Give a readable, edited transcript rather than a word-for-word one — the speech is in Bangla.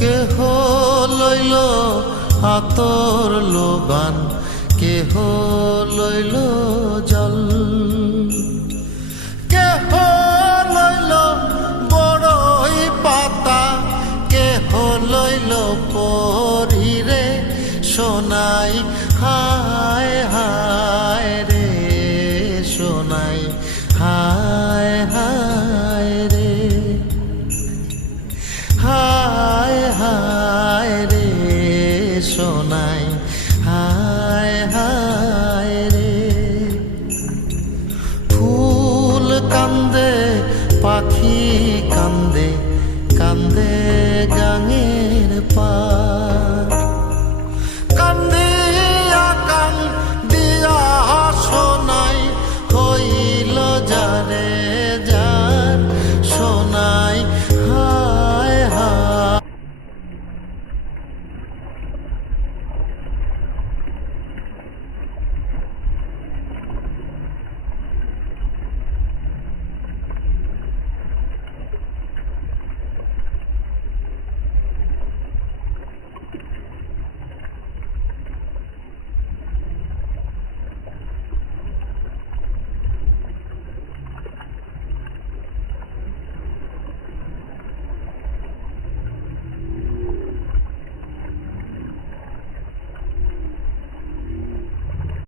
কেহ লইল আতর লোবান, কেহ লইল জল, কেহ লইল বড়ই পাতা, কেহ লইল পরিরে সোনাই। হায় হায় রে সোনাই, হায় হায় রে, হায় হায় রে সোনাই, হায় হায় রে। ফুল কান্দে, পাখি কান্দে, কান্দে গাঙে